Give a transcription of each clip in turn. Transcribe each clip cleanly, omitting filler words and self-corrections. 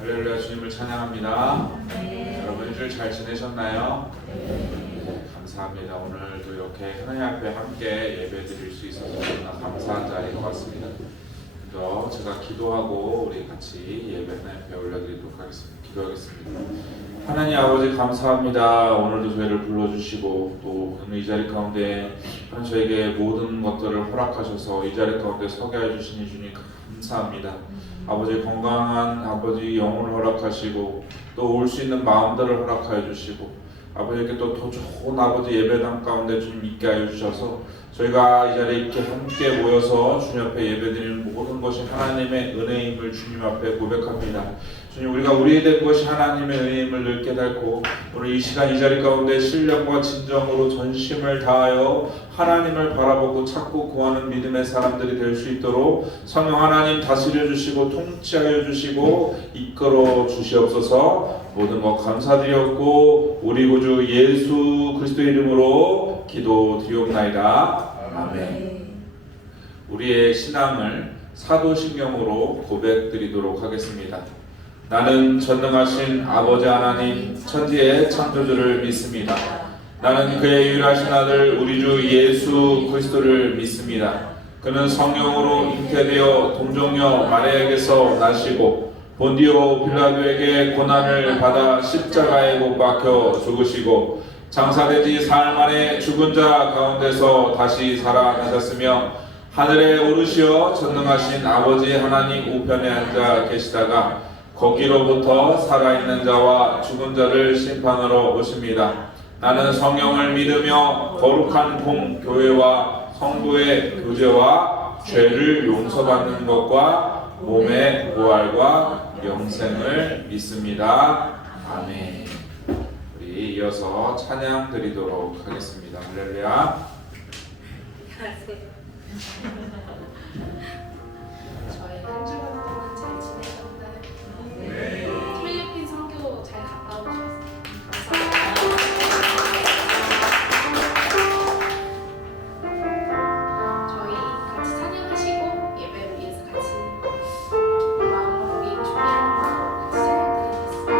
할렐루야, 주님을 찬양합니다. 여러분 일주일 잘 지내셨나요? 감사합니다. 오늘도 이렇게 하나님 앞에 함께 예배 드릴 수 있어서 너무나 감사한 자리인 것 같습니다. 먼저 제가 기도하고 우리 같이 예배 하나님 앞에 올려드리도록 하겠습니다. 기도하겠습니다. 하나님 아버지 감사합니다. 오늘도 저희를 불러주시고 또 이 자리 가운데 저에게 모든 것들을 허락하셔서 이 자리 가운데 서게 해주시니 주님 감사합니다. 아버지 건강한 아버지 영혼을 허락하시고 또 올 수 있는 마음들을 허락하여 주시고 아버지께 또 더 좋은 아버지 예배당 가운데 주님 있게 하여 주셔서 저희가 이 자리에 이렇게 함께 모여서 주님 앞에 예배드리는 모든 것이 하나님의 은혜임을 주님 앞에 고백합니다. 주님, 우리가 우리에 된 것이 하나님의 은혜임을 늘 깨닫고 오늘 이 시간 이 자리 가운데 신령과 진정으로 전심을 다하여 하나님을 바라보고 찾고 구하는 믿음의 사람들이 될 수 있도록 성령 하나님 다스려 주시고 통치하여 주시고 이끌어 주시옵소서. 모든 것 감사드렸고 우리 구주 예수 그리스도 이름으로 기도드리옵나이다. 아멘. 우리의 신앙을 사도신경으로 고백드리도록 하겠습니다. 나는 전능하신 아버지 하나님 천지의 창조주를 믿습니다. 나는 그의 유일하신 아들 우리 주 예수 그리스도를 믿습니다. 그는 성령으로 잉태되어 동정녀 마리아에게서 나시고 본디오 빌라도에게 고난을 받아 십자가에 못 박혀 죽으시고 장사되지 사흘 만에 죽은 자 가운데서 다시 살아나셨으며 하늘에 오르시어 전능하신 아버지 하나님 우편에 앉아 계시다가 거기로부터 살아있는 자와 죽은 자를 심판하러 오십니다. 나는 성령을 믿으며 거룩한 공교회와 성도의 교제와 죄를 용서받는 것과 몸의 부활과 영생을 믿습니다. 아멘. 우리 이어서 찬양 드리도록 하겠습니다. 할렐루야. 저희 한 주간 동안 잘 지내셨나요? 네. 필리핀 선교 잘 갔다 오셨어요. 저희 같이 찬양하시고 예배를 위해서 같이 마음으로 우리 준비하는 마음으로 같이 찬양드리겠습니다.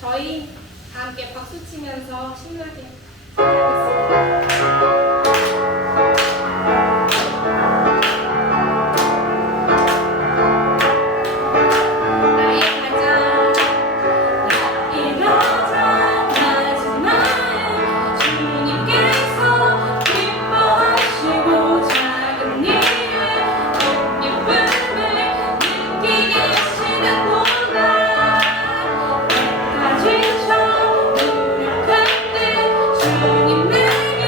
저희 다 함께 박수 치면서 신나게 찬양하겠습니다. 나의 가장 나의 가장 낮은 마음 주님께서 기뻐하시고 작은 일에 큰 기쁨을 느끼게 하시는구나. 내가 지쳐 무력할 때 주님 내게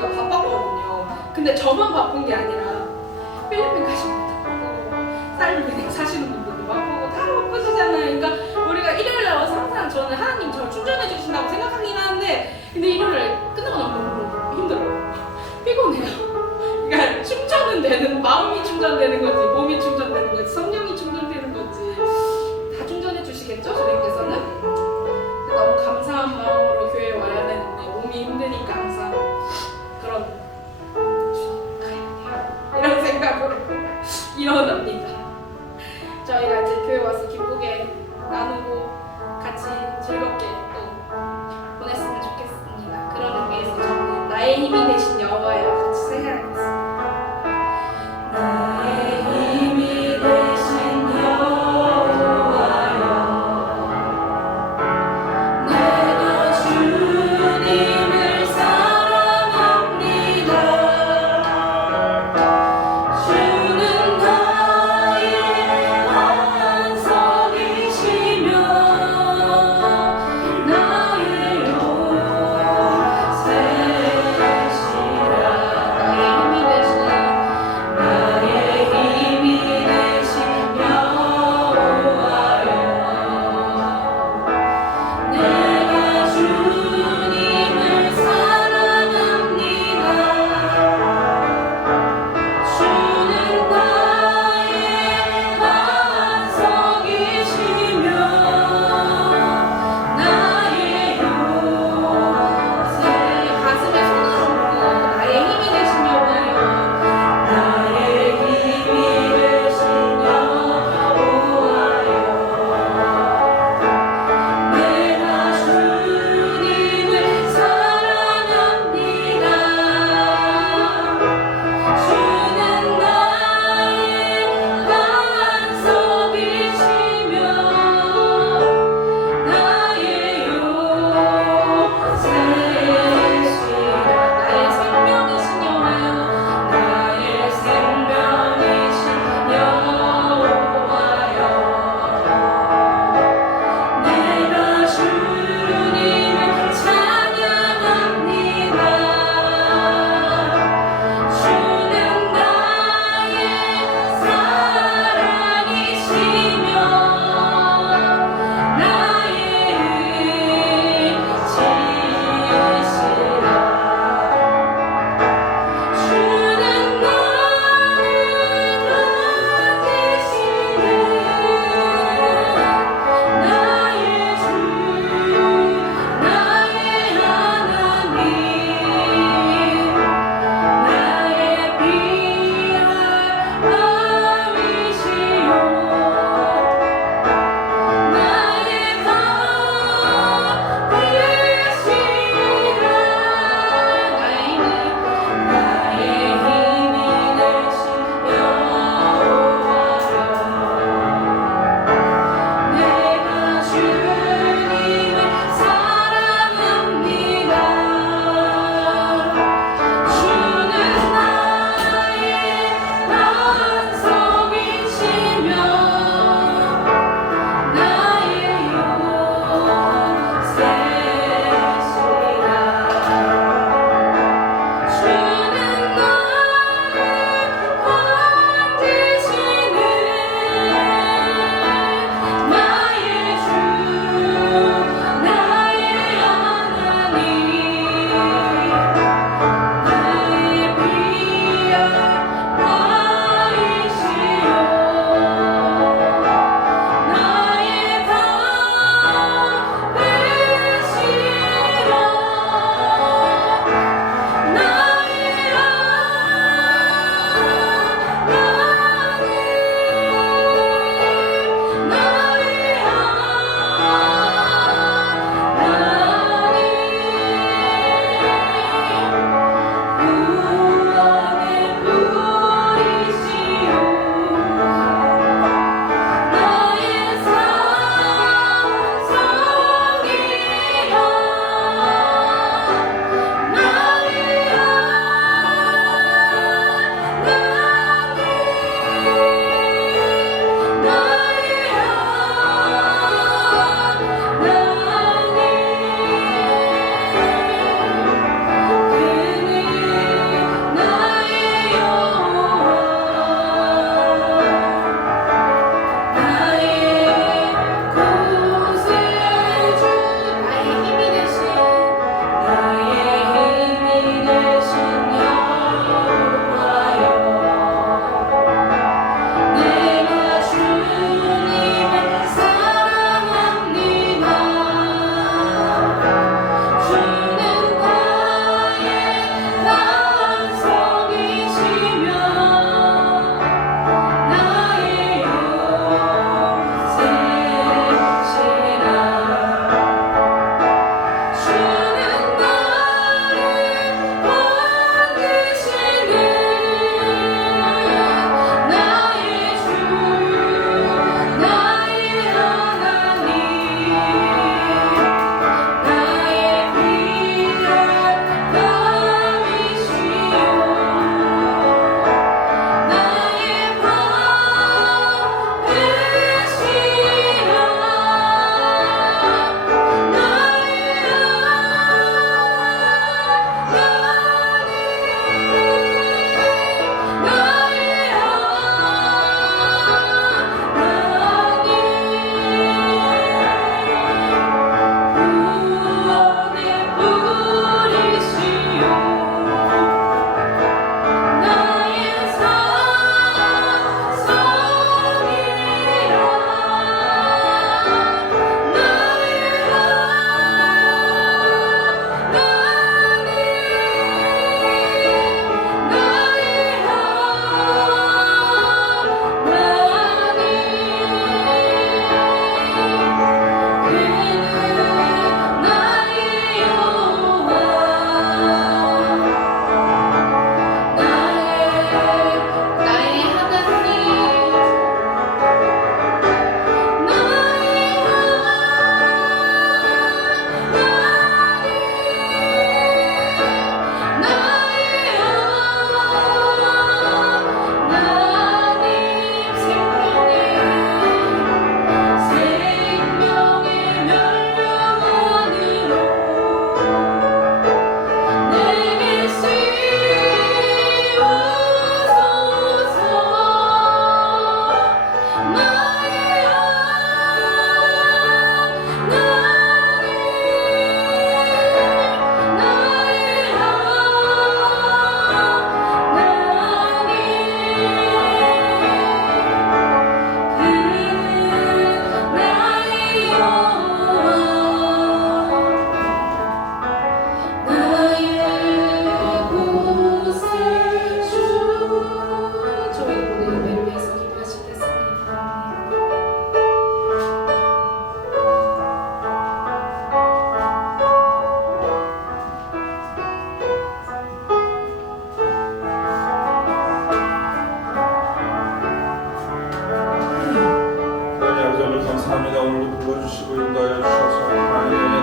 저희가 바빴거든요. 근데 저만 바쁜 게 아니라 필리핀 가신 분도 바쁘고 쌀 사시는 분들도 바쁘고 다 바쁘시잖아요. 그러니까 우리가 일요일 날 와서 항상 저는 하나님 저를 충전해 주신다고 생각하긴 하는데 근데 일요일 끝나고 나면 너무 힘들어요. 피곤해요. 그러니까 충전은 되는, 마음이 충전되는 건지 몸이 충전되는 건지 성령이 충전되는 건지 다 충전해 주시겠죠? 주님께서는. 너무 감사한 마음으로 교회에 와야 되는데 몸이 힘드니까 항상 그런 이런 생각으로 일어납니다. 저희가 이제 교회 와서 기쁘게 나누고 같이 즐겁게 또 보냈으면 좋겠습니다. 그런 의미에서 저는 나의 힘이 되신 여호와여 같이 생각하겠습니다. 나의 힘이 되신 여호와여 내가 주님을 사랑합니다. 주는 나의 반석이시며 나의 요새시여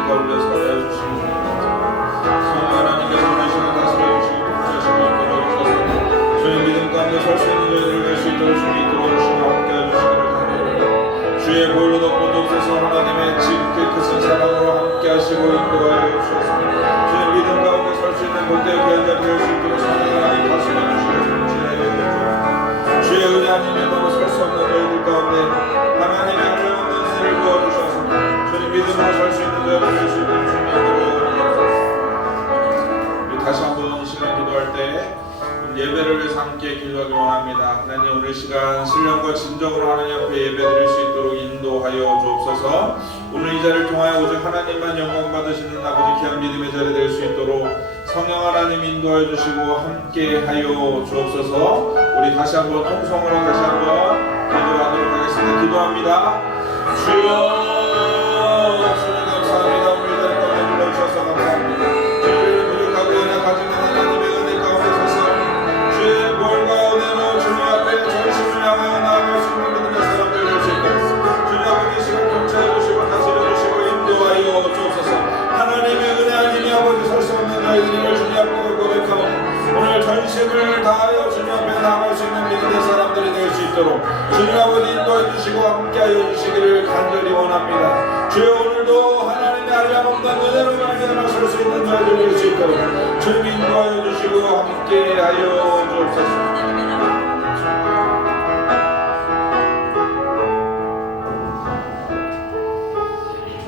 가운데 살아야 주시고 성령 하나님께서 우리 시간 다스려 주시고 통치하시고 이끌어 주셔서 주의 믿음 가운데 설 수 있는 저희들을 낼 수 있도록 주님 이끌어 주시고 함께 해주시기를 간절히 주의 보혈로 덮고 돕소서. 하나님의 지극히 크신 사랑으로 함께 하시고 인도하여 주셔서 주의 믿음 가운데 설 수 있는 본대의 귀한 자리 될 수 있도록 성령 하나님 다스려 주시고 통치하여 주옵소서. 주의 은혜 아니면 너무 설 수 없는 저희들 가운데 하나님의 한량없는 은혜를 부어주셔서 주님 믿음으로 설 수 있는 저희를 될 수 있도록 주님 우리 다시 한번 이 시간 기도할 때 예배를 위해서 함께 기도하기 원합니다. 하나님 오늘 시간 신령과 진정으로 하나님 앞에 예배 드릴 수 있도록 인도하여 주옵소서. 오늘 이 자리를 통하여 오직 하나님만 영광 받으시는 아버지 귀한 믿음의 자리 될 수 있도록 성령 하나님 인도하여 주시고 함께 하여 주옵소서. 우리 다시 한번 통성으로 다시 한번 기도하도록 하겠습니다. 기도합니다. 주여 주님 감사합니다. 오늘 이 자리 가운데 불러주셔서 감사합니다. 주를 부족하고 연약하지만 하나님의 은혜 가운데 서서 주의 보혈과 은혜로 주님 앞에 전심을 향하여 나아갈 수 있는 믿음의 사람들 될 수 있도록 주님 아버지 시간 통치해 주시고 다스려 주시고 인도하여 주옵소서. 하나님의 은혜 아니니 아버지 설 수 없는 저희들을 주님 앞에 고백하고 오늘 전심을 다하여 주님 앞에 나아갈 수 있는 믿음의 사람들이 될 수 있도록 주님 아버지 인도해 주시고 함께하여 주시기를 간절히 원합니다. 주여 오늘도 하나님의 한량없는 은혜로 말미암아 설 수 있는 저희들 될 수 있도록 주님 인도하여 주시고 함께하여 주옵소서.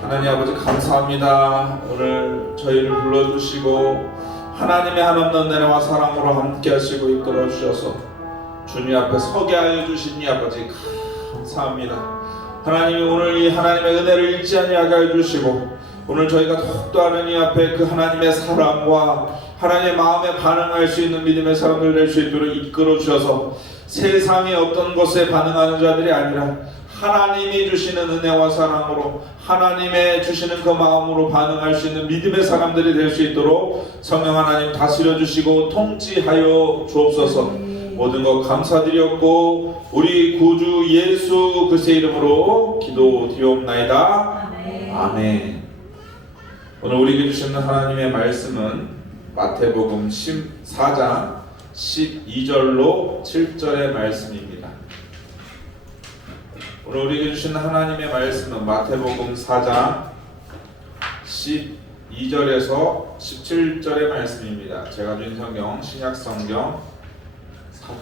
하나님 아버지 감사합니다. 오늘 저희를 불러주시고 하나님의 한없는 은혜와 사랑으로 함께 하시고 이끌어 주셔서 주님 앞에 서게 하여 주신 이 아버지 감사합니다. 하나님이 오늘 이 하나님의 은혜를 잃지 아니하게 해 주시고 오늘 저희가 더욱더 하나님 앞에 그 하나님의 사랑과 하나님의 마음에 반응할 수 있는 믿음의 사람들 될 수 있도록 이끌어 주셔서 세상의 어떤 것에 반응하는 자들이 아니라 하나님이 주시는 은혜와 사랑으로 하나님의 주시는 그 마음으로 반응할 수 있는 믿음의 사람들이 될 수 있도록 성령 하나님 다스려 주시고 통치하여 주옵소서. 모든 것 감사드렸고 우리 구주 예수 그리스도의 이름으로 기도드리옵나이다. 아멘. 오늘 우리에게 주시는 하나님의 말씀은 마태복음 14장 12절로 7절의 말씀입니다. 오늘 우리에게 주시는 하나님의 말씀은 마태복음 4장 12절에서 17절의 말씀입니다. 제가 준 성경 신약성경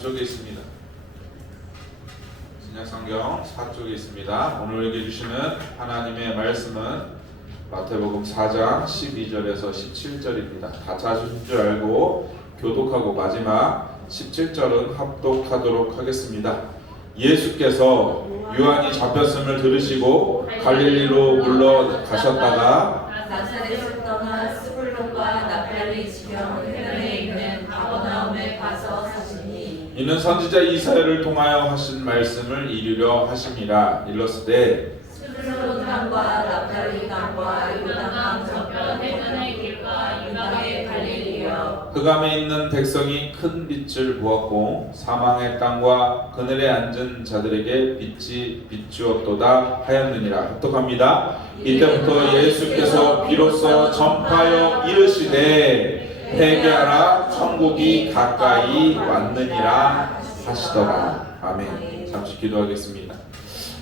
4쪽에 있습니다. 신약성경 4쪽에 있습니다. 오늘 우리에게 주시는 하나님의 말씀은 마태복음 4장 12절에서 17절입니다. 다 찾으실 줄 알고 교독하고 마지막 17절은 합독하도록 하겠습니다. 예수께서 요한이 잡혔음을 들으시고 갈릴리로 물러가셨다가 나사렛을 떠나 스불론과 납달리 지경 해변에 있는 가버나움에 가서 사시니 이는 선지자 이사야를 통하여 하신 말씀을 이루려 하심이라. 일렀으되 스불론 땅과 납달리 땅과 요단강 저편 해변의 길과 유다의 갈릴리여 흑암에 있는 백성이 큰 빛을 보았고 사망의 땅과 그늘에 앉은 자들에게 빛이 비추었도다 하였느니라. 합독합니다. 이때부터 예수께서 비로소 전파하여 이르시되 회개하라 천국이 가까이 왔느니라 하시더라. 아멘. 잠시 기도하겠습니다.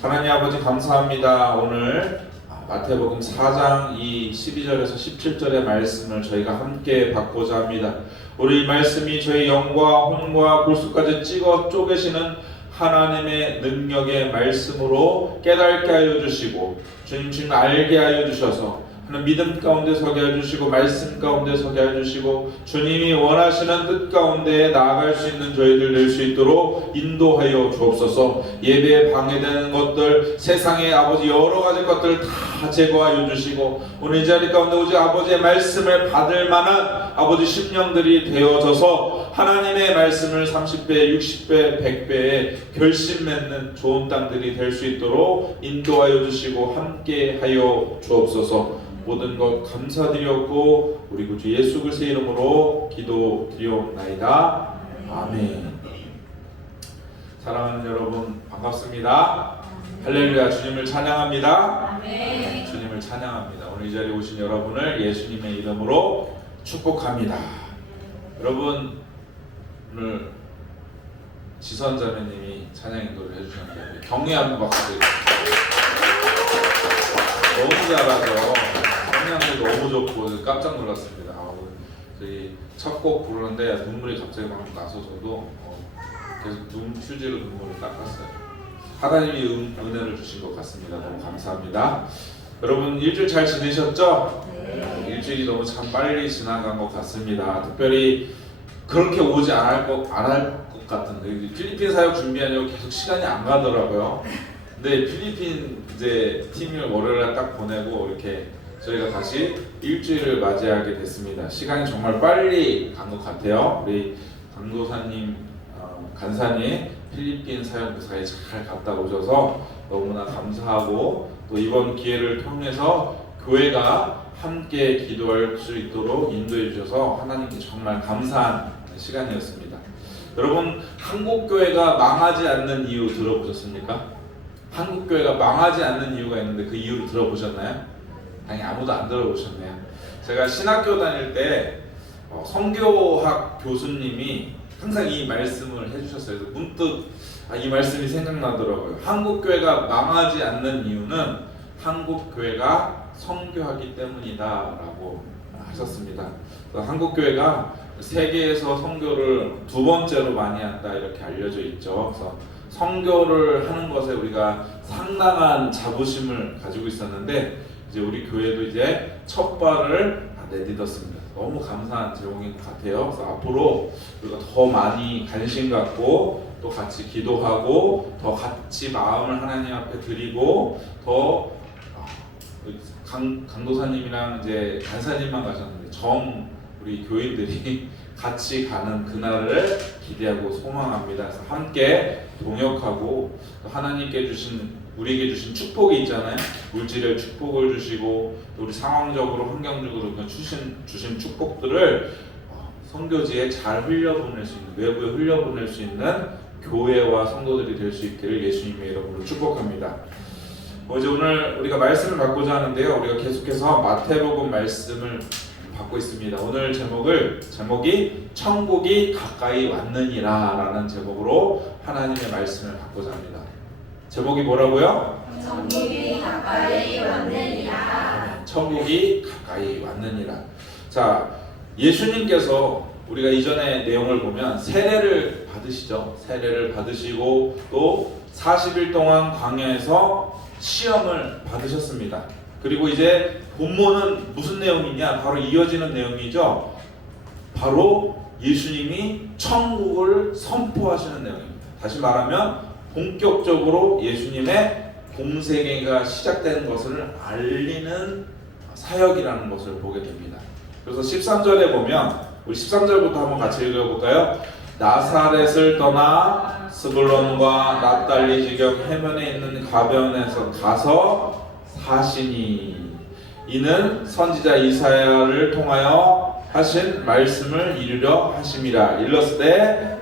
하나님 아버지 감사합니다. 오늘 마태복음 4장 이 12절에서 17절의 말씀을 저희가 함께 받고자 합니다. 우리 이 말씀이 저희 영과 혼과 골수까지 찍어 쪼개시는 하나님의 능력의 말씀으로 깨닫게 하여 주시고 주님 알게 하여 주셔서 하나님 믿음 가운데 서게 하여 주시고 말씀 가운데 서게 하여 주시고 주님이 원하시는 뜻 가운데 나아갈 수 있는 저희들 될 수 있도록 인도하여 주옵소서. 예배에 방해되는 것들 세상의 아버지 여러 가지 것들 다 제거하여 주시고 오늘 이 자리 가운데 오직 아버지의 말씀을 받을 만한 아버지 심령들이 되어져서 하나님의 말씀을 30배, 60배, 100배의 결심 맺는 좋은 땅들이 될 수 있도록 인도하여 주시고 함께 하여 주옵소서. 모든 것 감사드렸고 우리 구주 예수 그리스도의 이름으로 기도드리옵나이다. 아멘. 사랑하는 여러분 반갑습니다. 할렐루야. 주님을 찬양합니다. 아멘. 주님을 하나님을 찬양합니다. 오늘 이 자리에 오신 여러분을 예수님의 이름으로 축복합니다. 여러분, 오늘 지선 자매님이 찬양 인도를 해주셨는데 경례 한번 박수 너무 잘하죠. 찬양도 너무 좋고 깜짝 놀랐습니다. 저희 첫 곡 부르는데 눈물이 갑자기 막 나서 저도 계속 휴지로 눈물을 닦았어요. 하나님이 은혜를 주신 것 같습니다. 너무 감사합니다. 여러분 일주일 잘 지내셨죠? 네. 일주일이 너무 참 빨리 지나간 것 같습니다. 특별히 그렇게 오지 않을 것 같은데 필리핀 사역 준비하려고 계속 시간이 안 가더라고요. 근데 필리핀 이제 팀을 월요일에 딱 보내고 이렇게 저희가 다시 일주일을 맞이하게 됐습니다. 시간이 정말 빨리 간 것 같아요. 우리 강도사님, 간사님 필리핀 사역 무사히 잘 갔다 오셔서 너무나 감사하고 또 이번 기회를 통해서 교회가 함께 기도할 수 있도록 인도해 주셔서 하나님께 정말 감사한 시간이었습니다. 여러분, 한국교회가 망하지 않는 이유 들어보셨습니까? 한국교회가 망하지 않는 이유가 있는데 그 이유를 들어보셨나요? 당연히 아무도 안 들어보셨네요. 제가 신학교 다닐 때 성교학 교수님이 항상 이 말씀을 해주셨어요. 그래서 문득 이 말씀이 생각나더라고요. 한국교회가 망하지 않는 이유는 한국교회가 선교하기 때문이다라고 하셨습니다. 한국교회가 세계에서 선교를 두 번째로 많이 한다 이렇게 알려져 있죠. 그래서 선교를 하는 것에 우리가 상당한 자부심을 가지고 있었는데 이제 우리 교회도 이제 첫 발을 내딛었습니다. 너무 감사한 제목인 것 같아요. 그래서 앞으로 우리가 더 많이 관심 갖고 또 같이 기도하고 더 같이 마음을 하나님 앞에 드리고 더 강도사님이랑 이제 간사님만 가셨는데 우리 교인들이 같이 가는 그날을 기대하고 소망합니다. 그래서 함께 동역하고 하나님께 우리에게 주신 축복이 있잖아요. 물질의 축복을 주시고 또 우리 상황적으로 환경적으로 주신 축복들을 선교지에 잘 흘려보낼 수 있는, 외부에 흘려보낼 수 있는 교회와 성도들이 될 수 있기를 예수님의 이름으로 축복합니다. 이제 오늘 우리가 말씀을 받고자 하는데요. 우리가 계속해서 마태복음 말씀을 받고 있습니다. 오늘 제목이 천국이 가까이 왔느니라 라는 제목으로 하나님의 말씀을 받고자 합니다. 제목이 뭐라고요? 천국이 가까이 왔느니라. 천국이 가까이 왔느니라. 자, 예수님께서 우리가 이전의 내용을 보면 세례를 받으시죠. 세례를 받으시고 또 40일 동안 광야에서 시험을 받으셨습니다. 그리고 이제 본문은 무슨 내용이냐? 바로 이어지는 내용이죠. 바로 예수님이 천국을 선포하시는 내용입니다. 다시 말하면 본격적으로 예수님의 공생애가 시작된 것을 알리는 사역이라는 것을 보게 됩니다. 그래서 13절에 보면 우리 13절부터 한번 같이 읽어볼까요? 나사렛을 떠나 스불론과 납달리 지경 해변에 있는 가변에서 가서 사시니 이는 선지자 이사야를 통하여 하신 말씀을 이루려 하심이라. 일렀을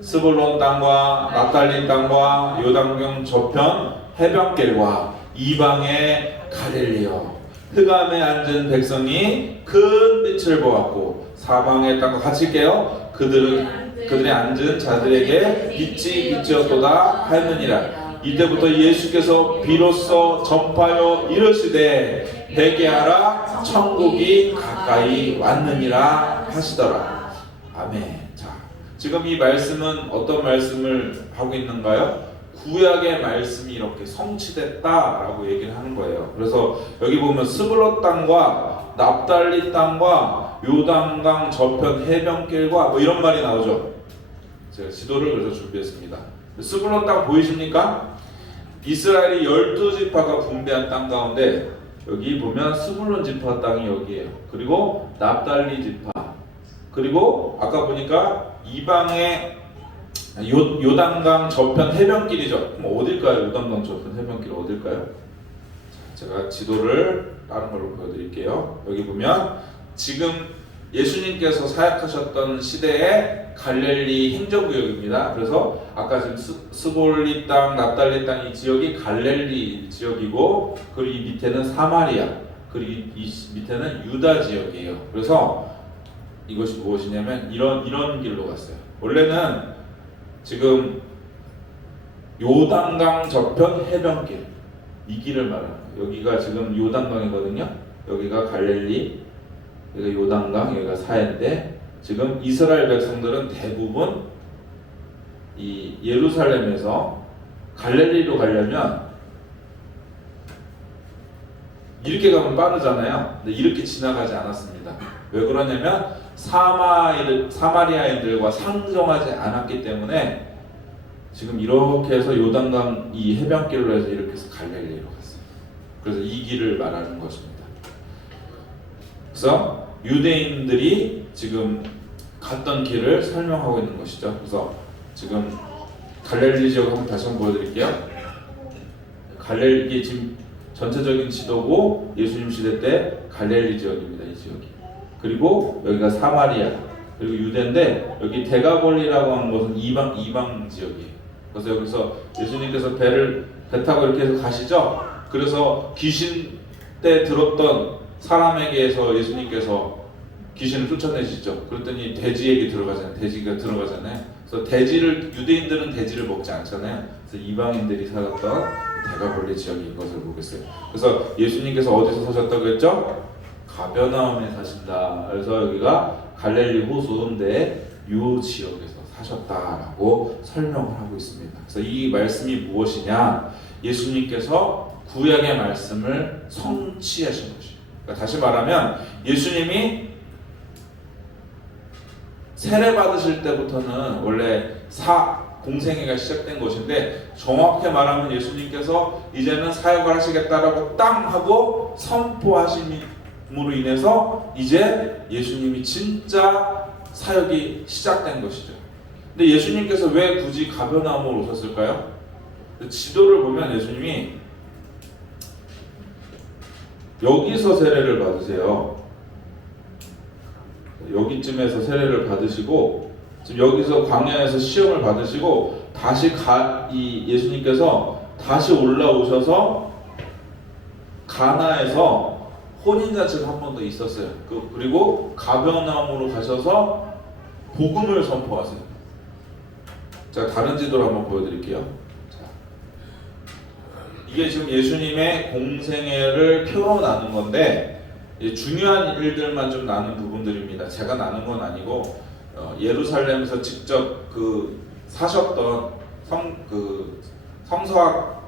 스불론 땅과 납달리 땅과 요단강 저편 해변길과 이방의 갈릴리여 흑암에 앉은 백성이 큰 빛을 보았고 사방의 땅과 같이 읽게요. 그들이 앉은 자들에게 빛이 빛이었도다 하였느니라. 이때부터 예수께서 비로소 전파하여 이르시되 회개하라 천국이 가까이 왔느니라 하시더라. 아멘. 자, 지금 이 말씀은 어떤 말씀을 하고 있는가요? 구약의 말씀이 이렇게 성취됐다라고 얘기를 하는 거예요. 그래서 여기 보면 스불론 땅과 납달리 땅과 요단강 저편 해변길과 뭐 이런 말이 나오죠. 제가 지도를 그래서 준비했습니다. 스불론 땅 보이십니까? 이스라엘이 12지파가 분배한 땅 가운데 여기 보면 스불론 지파 땅이 여기에요. 그리고 납달리 지파, 그리고 아까 보니까 이방의 요단강 저편 해변길이죠. 그럼 어딜까요? 요단강 저편 해변길 어딜까요? 제가 지도를 다른 걸로 보여드릴게요. 여기 보면 지금 예수님께서 사역하셨던 시대의 갈릴리 행정구역입니다. 그래서 아까 지금 스볼리 땅, 납달리 땅 이 지역이 갈릴리 지역이고, 그리고 이 밑에는 사마리아, 그리고 이 밑에는 유다 지역이에요. 그래서 이것이 무엇이냐면 이런 길로 갔어요. 원래는 지금 요단강 저편 해변길, 이 길을 말하는 거예요. 여기가 지금 요단강이거든요. 여기가 갈릴리, 여기가 요단강, 여기가 사해인데, 지금 이스라엘 백성들은 대부분 이 예루살렘에서 갈릴리로 가려면 이렇게 가면 빠르잖아요. 근데 이렇게 지나가지 않았습니다. 왜 그러냐면 사마리아인들과 상종하지 않았기 때문에 지금 이렇게 해서 요단강 이 해변길로 해서 이렇게 해서 갈릴리로 갔어요. 그래서 이 길을 말하는 것입니다. 그래서 유대인들이 지금 갔던 길을 설명하고 있는 것이죠. 그래서 지금 갈릴리 지역 한번 다시 한번 보여드릴게요. 갈릴리 지금 전체적인 지도고 예수님 시대 때 갈릴리 지역입니다. 이 지역이. 그리고 여기가 사마리아, 그리고 유대인데, 여기 데가볼리라고 하는 것은 이방 지역이에요. 그래서 여기서 예수님께서 배 타고 이렇게 해서 가시죠. 그래서 귀신 때 들었던 사람에게서 예수님께서 귀신을 쫓아내시죠. 그랬더니 돼지에게 들어가잖아요. 돼지가 들어가잖아요. 그래서 유대인들은 돼지를 먹지 않잖아요. 그래서 이방인들이 살았던 데가볼리 지역인 것을 보겠어요. 그래서 예수님께서 어디서 사셨다고 했죠? 가버나움에 사신다. 그래서 여기가 갈릴리 호수인데 이 지역에서 사셨다라고 설명을 하고 있습니다. 그래서 이 말씀이 무엇이냐? 예수님께서 구약의 말씀을 성취하신 것이에요. 그러니까 다시 말하면 예수님이 세례 받으실 때부터는 원래 공생애가 시작된 것인데, 정확히 말하면 예수님께서 이제는 사역을 하시겠다라고 땅 하고 선포하심으로 인해서 이제 예수님이 진짜 사역이 시작된 것이죠. 근데 예수님께서 왜 굳이 가버나움으로 오셨을까요? 지도를 보면 예수님이 여기서 세례를 받으세요. 여기쯤에서 세례를 받으시고, 지금 여기서 광야에서 시험을 받으시고, 다시 예수님께서 다시 올라오셔서 가나에서 혼인잔치가 한 번 더 있었어요. 그리고 가버나움으로 가셔서 복음을 선포하세요. 자, 다른 지도를 한번 보여드릴게요. 자, 이게 지금 예수님의 공생애를 표현하는 건데, 중요한 일들만 좀 나눈 부분들입니다. 제가 나눈 건 아니고 예루살렘에서 직접 사셨던 성서학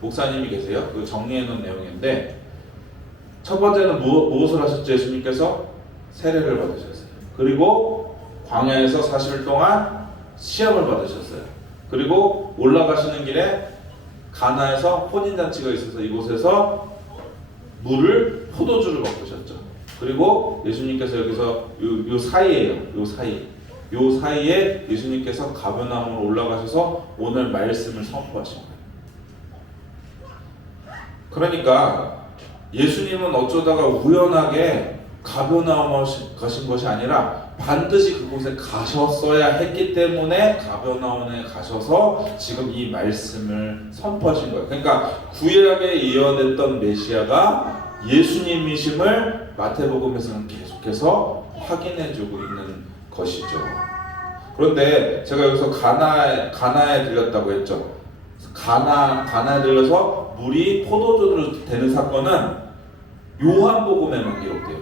목사님이 계세요. 정리해 놓은 내용인데, 첫 번째는 무엇을 하셨죠? 예수님께서 세례를 받으셨어요. 그리고 광야에서 40일 동안 시험을 받으셨어요. 그리고 올라가시는 길에 가나에서 혼인잔치가 있어서 이곳에서 물을 포도주를 바꾸셨죠. 그리고 예수님께서 여기서 요 사이에 예수님께서 가버나움으로 올라가셔서 오늘 말씀을 선포하신 거예요. 그러니까 예수님은 어쩌다가 우연하게 가버나움 가신 것이 아니라 반드시 그곳에 가셨어야 했기 때문에 가버나움에 가셔서 지금 이 말씀을 선포하신 거예요. 그러니까 구약에 예언했던 메시아가 예수님이심을 마태복음에서는 계속해서 확인해주고 있는 것이죠. 그런데 제가 여기서 가나에 들렸다고 했죠. 가나에 들려서 물이 포도주로 되는 사건은 요한복음에만 기록돼요.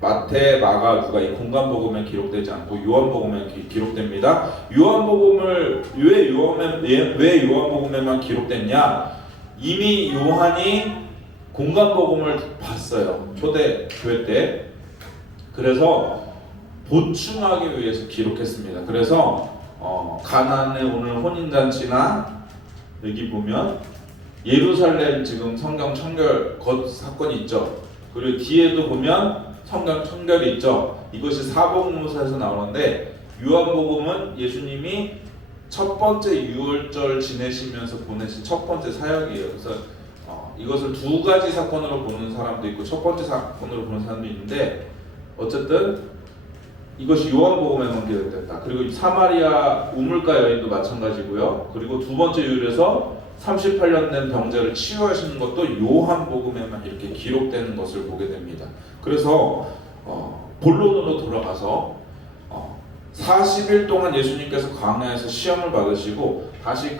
마태, 마가, 누가 이 공간복음에 기록되지 않고 요한복음에 기록됩니다. 요한복음을 왜 요한복음에만 기록됐냐? 이미 요한이 공간복음을 봤어요. 초대 교회 때. 그래서 보충하기 위해서 기록했습니다. 그래서 가나안의 오늘 혼인잔치나 여기 보면 예루살렘 지금 성경 청결 사건이 있죠. 그리고 뒤에도 보면 성경 청결이 있죠. 이것이 사복음서에서 나오는데, 요한복음은 예수님이 첫 번째 유월절 지내시면서 보내신 첫 번째 사역이에요. 그래서 이것을 두 가지 사건으로 보는 사람도 있고 첫 번째 사건으로 보는 사람도 있는데, 어쨌든 이것이 요한복음에만 기록됐다. 그리고 사마리아 우물가 여인도 마찬가지고요. 그리고 두 번째 요일에서 38년 된 병자를 치유하시는 것도 요한복음에만 이렇게 기록되는 것을 보게 됩니다. 그래서 본론으로 돌아가서 40일 동안 예수님께서 광야에서 시험을 받으시고 다시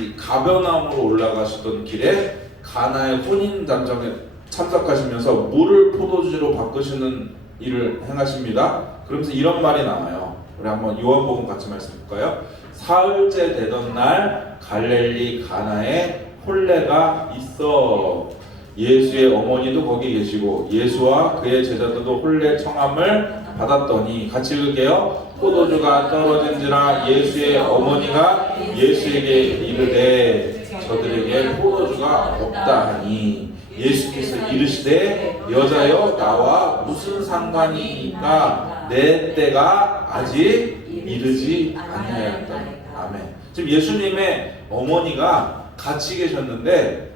이 가버나움으로 올라가시던 길에 가나의 혼인 잔정에 참석하시면서 물을 포도주로 바꾸시는 일을 행하십니다. 그러면서 이런 말이 나와요. 우리 한번 요한복음 같이 말씀 볼까요? 사흘째 되던 날 갈릴리 가나에 혼례가 있어. 예수의 어머니도 거기 계시고 예수와 그의 제자들도 혼례 청함을 받았더니, 같이 읽을게요. 포도주가 떨어진지라 예수의 어머니가 예수에게 이르되 저들에게 포도주가 없다 하니 예수께서 이르시되 여자여 나와 무슨 상관이니까 내 때가 아직 이르지 아니하였다. 아멘. 지금 예수님의 어머니가 같이 계셨는데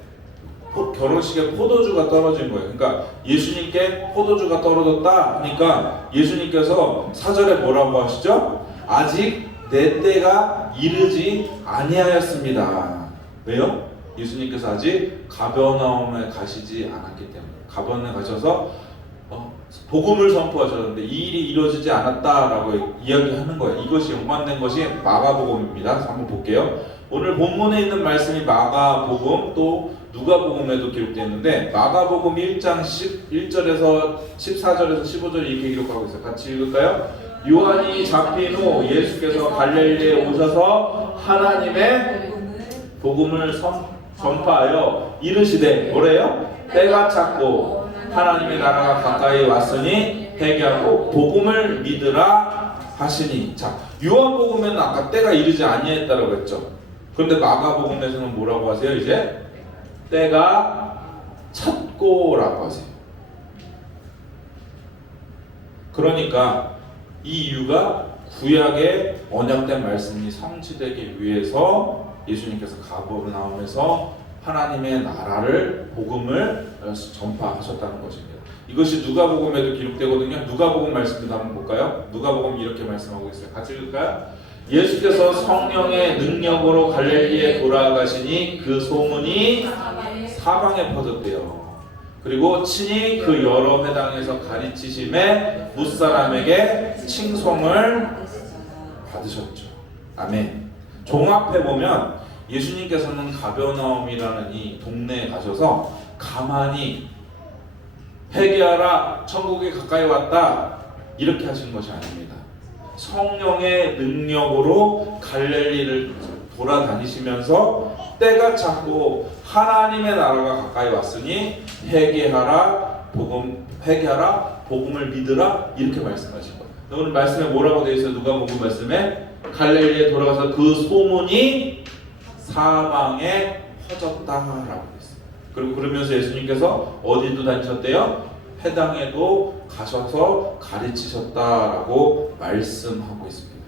결혼식에 포도주가 떨어진 거예요. 그러니까 예수님께 포도주가 떨어졌다 하니까 예수님께서 4절에 뭐라고 하시죠? 아직 내 때가 이르지 아니하였습니다. 왜요? 예수님께서 아직 가버나움에 가시지 않았기 때문에. 가버나움에 가셔서 복음을 선포하셨는데 이 일이 이루어지지 않았다라고 이야기하는 거예요. 이것이 연관된 것이 마가복음입니다. 한번 볼게요. 오늘 본문에 있는 말씀이 마가복음 또 누가복음에도 기록되어 있는데, 마가복음 1장 11절에서 14절에서 15절 이렇게 기록하고 있어요. 같이 읽을까요? 요한이 잡힌 후 예수께서 갈릴리에 오셔서 하나님의 복음을 전파하여 이르시되, 뭐래요? 때가 찼고 하나님의 나라가 가까이 왔으니 회개하고 복음을 믿으라 하시니. 자, 요한복음에는 아까 때가 이르지 아니했다라고 했죠. 그런데 마가복음에서는 뭐라고 하세요? 이제 때가 찼고라고 하세요. 그러니까 이 이유가 구약의 언약된 말씀이 성취되기 위해서 예수님께서 가버나움에서 하나님의 나라를 복음을 전파하셨다는 것입니다. 이것이 누가복음에도 기록되거든요. 누가복음 말씀도 한번 볼까요? 누가복음 이렇게 말씀하고 있어요. 같이 읽을까요? 예수께서 성령의 능력으로 갈릴리에 돌아가시니 그 소문이 사방에 퍼졌대요. 그리고 친히 그 여러 회당에서 가르치심에 무사람에게 칭송을 받으셨죠. 아멘. 종합해 보면 예수님께서는 가버나움이라는 이 동네에 가셔서 가만히 회개하라, 천국이 가까이 왔다, 이렇게 하신 것이 아닙니다. 성령의 능력으로 갈릴리를 돌아다니시면서 때가 찼고 하나님의 나라가 가까이 왔으니 회개하라, 복음을 믿으라, 이렇게 말씀하신 거예요. 오늘 말씀에 뭐라고 되어 있어요? 누가복음 말씀에 갈릴리에 돌아가서 그 소문이 사방에 퍼졌다라고 했어요. 그리고 그러면서 예수님께서 어디도 다니셨대요? 회당에도 가셔서 가르치셨다라고 말씀하고 있습니다.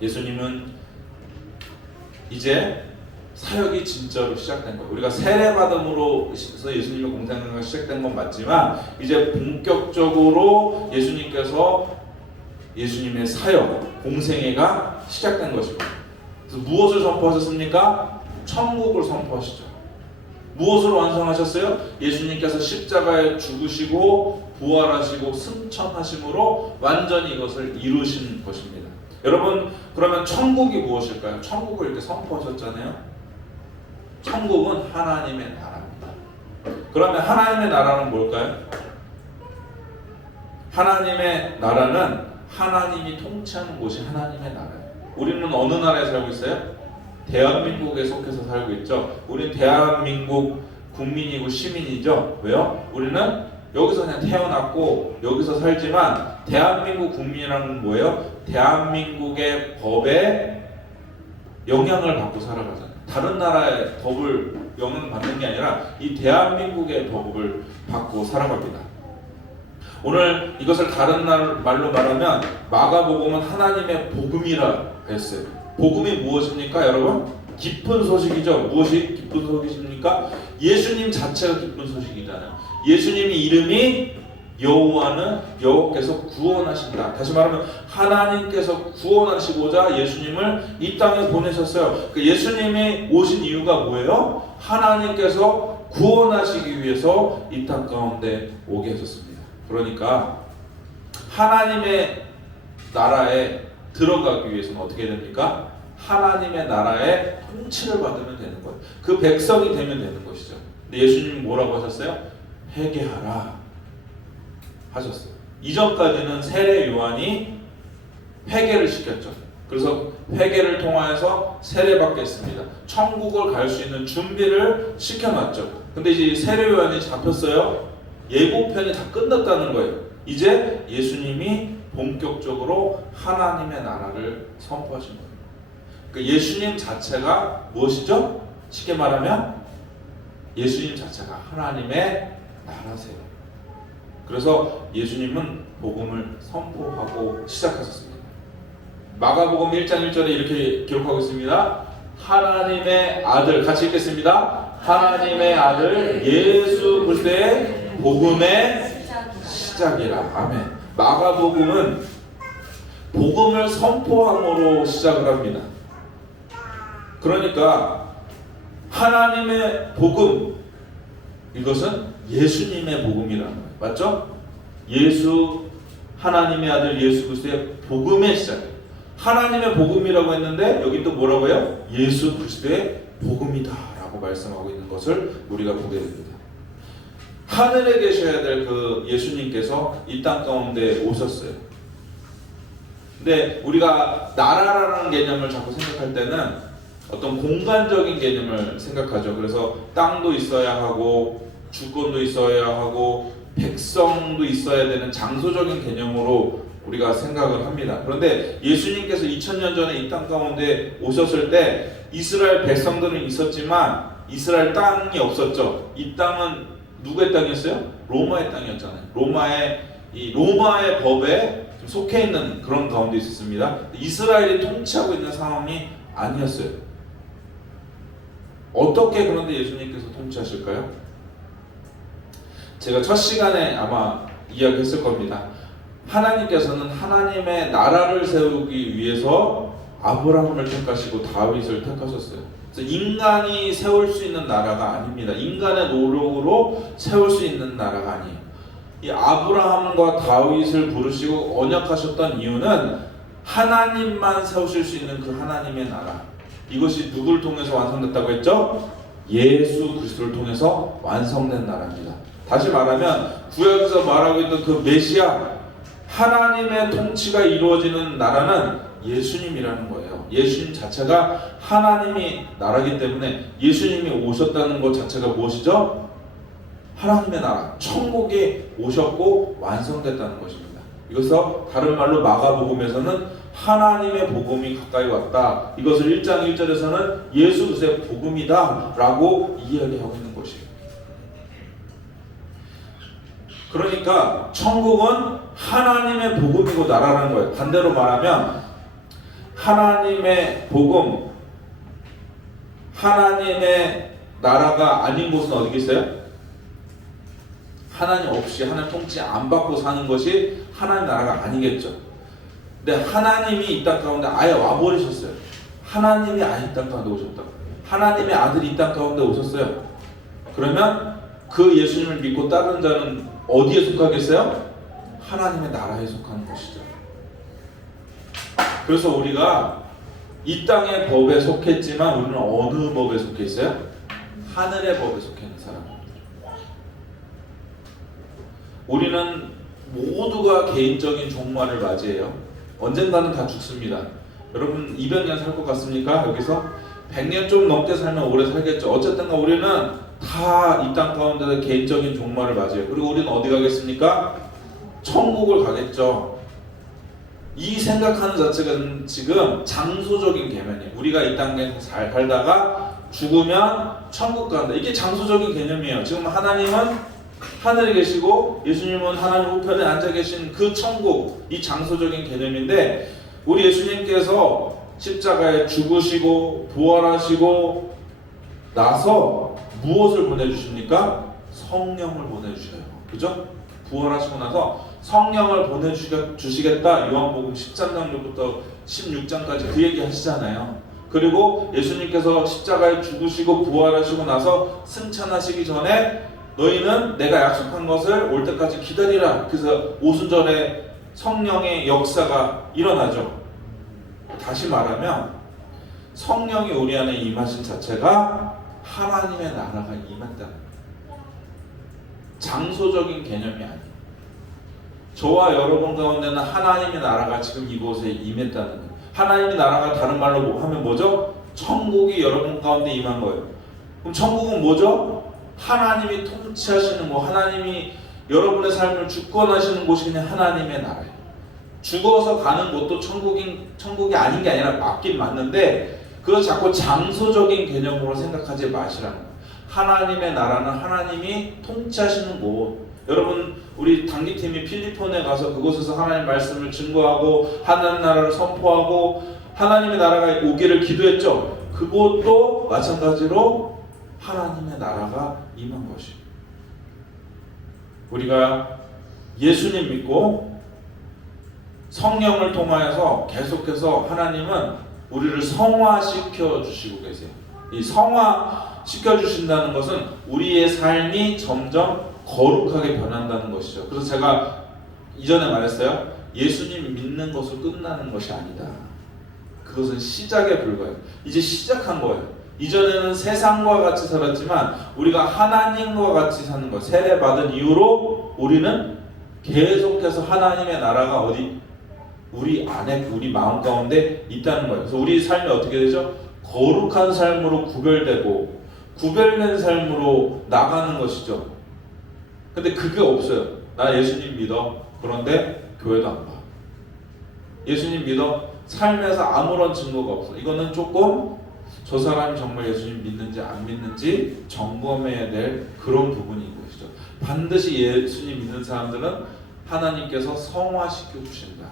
예수님은 이제 사역이 진짜로 시작된 거예요. 우리가 세례받음으로 예수님의 공생애가 시작된 건 맞지만 이제 본격적으로 예수님의 사역, 공생애가 시작된 것이고, 그래서 무엇을 선포하셨습니까? 천국을 선포하시죠. 무엇으로 완성하셨어요? 예수님께서 십자가에 죽으시고 부활하시고 승천하심으로 완전히 이것을 이루신 것입니다. 여러분, 그러면 천국이 무엇일까요? 천국을 이렇게 선포하셨잖아요. 천국은 하나님의 나라입니다. 그러면 하나님의 나라는 뭘까요? 하나님의 나라는 하나님이 통치하는 곳이 하나님의 나라예요. 우리는 어느 나라에 살고 있어요? 대한민국에 속해서 살고 있죠. 우리는 대한민국 국민이고 시민이죠. 왜요? 우리는 여기서 그냥 태어났고 여기서 살지만 대한민국 국민이라는 건 뭐예요? 대한민국의 법에 영향을 받고 살아가잖아요. 다른 나라의 법을 영향을 받는 게 아니라 이 대한민국의 법을 받고 살아갑니다. 오늘 이것을 다른 말로 말하면 마가복음은 하나님의 복음이라 했어요. 복음이 무엇입니까, 여러분? 기쁜 소식이죠. 무엇이 기쁜 소식입니까? 예수님 자체가 기쁜 소식이잖아요. 예수님이 이름이 여호와께서 구원하신다. 다시 말하면 하나님께서 구원하시고자 예수님을 이 땅에 보내셨어요. 그 예수님이 오신 이유가 뭐예요? 하나님께서 구원하시기 위해서 이 땅 가운데 오게 하셨습니다. 그러니까 하나님의 나라에 들어가기 위해서는 어떻게 됩니까? 하나님의 나라의 통치를 받으면 되는 거예요. 그 백성이 되면 되는 것이죠. 근데 예수님이 뭐라고 하셨어요? 회개하라 하셨어요. 이전까지는 세례 요한이 회개를 시켰죠. 그래서 회개를 통하여서 세례받겠습니다. 천국을 갈 수 있는 준비를 시켜놨죠. 근데 이제 세례 요한이 잡혔어요. 예고편이 다 끝났다는 거예요. 이제 예수님이 본격적으로 하나님의 나라를 선포하신 거예요. 그러니까 예수님 자체가 무엇이죠? 쉽게 말하면 예수님 자체가 하나님의 나라세요. 그래서 예수님은 복음을 선포하고 시작하셨습니다. 마가복음 1장 1절에 이렇게 기록하고 있습니다. 하나님의 아들, 같이 읽겠습니다. 하나님의 아들 예수 그리스도의 복음의 시작이라. 아멘. 마가복음은 복음을 선포함으로 시작을 합니다. 그러니까 하나님의 복음, 이것은 예수님의 복음이라는 거예요. 맞죠? 하나님의 아들 예수 그리스도의 복음의 시작. 하나님의 복음이라고 했는데 여기 또 뭐라고 해요? 예수 그리스도의 복음이다라고 말씀하고 있는 것을 우리가 보게 됩니다. 하늘에 계셔야 될 그 예수님께서 이 땅 가운데 오셨어요. 근데 우리가 나라라는 개념을 자꾸 생각할 때는 어떤 공간적인 개념을 생각하죠. 그래서 땅도 있어야 하고 주권도 있어야 하고 백성도 있어야 되는 장소적인 개념으로 우리가 생각을 합니다. 그런데 예수님께서 2000년 전에 이 땅 가운데 오셨을 때 이스라엘 백성들은 있었지만 이스라엘 땅이 없었죠. 이 땅은 누구의 땅이었어요? 로마의 땅이었잖아요. 로마의 법에 속해 있는 그런 가운데 있었습니다. 이스라엘이 통치하고 있는 상황이 아니었어요. 어떻게 그런데 예수님께서 통치하실까요? 제가 첫 시간에 아마 이야기했을 겁니다. 하나님께서는 하나님의 나라를 세우기 위해서 아브라함을 택하시고 다윗을 택하셨어요. 그래서 인간이 세울 수 있는 나라가 아닙니다. 인간의 노력으로 세울 수 있는 나라가 아니에요. 이 아브라함과 다윗을 부르시고 언약하셨던 이유는 하나님만 세우실 수 있는 그 하나님의 나라, 이것이 누구를 통해서 완성됐다고 했죠? 예수 그리스도를 통해서 완성된 나라입니다. 다시 말하면 구약에서 말하고 있는 그 메시아, 하나님의 통치가 이루어지는 나라는 예수님이라는 거예요. 예수님 자체가 하나님이 나라이기 때문에 예수님이 오셨다는 것 자체가 무엇이죠? 하나님의 나라, 천국에 오셨고 완성됐다는 것입니다. 이것서 다른 말로 마가복음에서는 하나님의 복음이 가까이 왔다. 이것을 1장 1절에서는 예수 그리스도의 복음이다 라고 이야기하고 있는 것이에요. 그러니까 천국은 하나님의 복음이고 나라라는 거예요. 반대로 말하면 하나님의 복음, 하나님의 나라가 아닌 곳은 어디겠어요? 하나님 없이, 하나님 통치 안 받고 사는 것이 하나님 나라가 아니겠죠. 근데 하나님이 이 땅 가운데 아예 와버리셨어요. 하나님이 아예 이 땅 가운데 오셨다. 하나님의 아들이 이 땅 가운데 오셨어요. 그러면 그 예수님을 믿고 따르는 자는 어디에 속하겠어요? 하나님의 나라에 속하는 것이죠. 그래서 우리가 이 땅의 법에 속했지만 우리는 어느 법에 속해 있어요? 하늘의 법에 속해 있는 사람입니다. 우리는 모두가 개인적인 종말을 맞이해요. 언젠가는 다 죽습니다. 여러분 200년 살 것 같습니까? 여기서 100년 좀 넘게 살면 오래 살겠죠. 어쨌든 우리는 다 이 땅 가운데 개인적인 종말을 맞이해요. 그리고 우리는 어디 가겠습니까? 천국을 가겠죠. 이 생각하는 자체가 지금 장소적인 개념이에요. 우리가 이 땅에 잘 살다가 죽으면 천국 간다. 이게 장소적인 개념이에요. 지금 하나님은 하늘에 계시고 예수님은 하나님 우편에 앉아 계신 그 천국, 이 장소적인 개념인데 우리 예수님께서 십자가에 죽으시고 부활하시고 나서 무엇을 보내주십니까? 성령을 보내주셔요. 그죠? 부활하시고 나서 성령을 보내주시겠다. 요한복음 13장부터 16장까지 그 얘기 하시잖아요. 그리고 예수님께서 십자가에 죽으시고 부활하시고 나서 승천하시기 전에 너희는 내가 약속한 것을 올 때까지 기다리라. 그래서 오순절에 성령의 역사가 일어나죠. 다시 말하면 성령이 우리 안에 임하신 자체가 하나님의 나라가 임했다는 거예요. 장소적인 개념이 아니에요. 저와 여러분 가운데는 하나님의 나라가 지금 이곳에 임했다는 거예요. 하나님의 나라가 다른 말로 하면 뭐죠? 천국이 여러분 가운데 임한 거예요. 그럼 천국은 뭐죠? 하나님이 통치하시는 곳, 하나님이 여러분의 삶을 주권하시는 곳이 그냥 하나님의 나라예요. 죽어서 가는 곳도 천국이 아닌 게 아니라 맞긴 맞는데 그걸 자꾸 장소적인 개념으로 생각하지 마시라는 거예요. 하나님의 나라는 하나님이 통치하시는 곳. 여러분 우리 단기팀이 필리폰에 가서 그곳에서 하나님 말씀을 증거하고 하나님 나라를 선포하고 하나님의 나라가 오기를 기도했죠. 그곳도 마찬가지로 하나님의 나라가 임한 것이에요. 우리가 예수님 믿고 성령을 통하여서 계속해서 하나님은 우리를 성화시켜 주시고 계세요. 이 성화시켜 주신다는 것은 우리의 삶이 점점 거룩하게 변한다는 것이죠. 그래서 제가 이전에 말했어요. 예수님 믿는 것으로 끝나는 것이 아니다. 그것은 시작에 불과해요. 이제 시작한 거예요. 이전에는 세상과 같이 살았지만 우리가 하나님과 같이 사는 거 세례받은 이후로 우리는 계속해서 하나님의 나라가 어디? 우리 안에 우리 마음 가운데 있다는 거예요. 그래서 우리 삶이 어떻게 되죠? 거룩한 삶으로 구별되고 구별된 삶으로 나가는 것이죠. 근데 그게 없어요. 나 예수님 믿어. 그런데 교회도 안 가. 예수님 믿어. 삶에서 아무런 증거가 없어. 이거는 조금 저 사람이 정말 예수님 믿는지 안 믿는지 점검해야 될 그런 부분인 것이죠. 반드시 예수님 믿는 사람들은 하나님께서 성화시켜 주신다.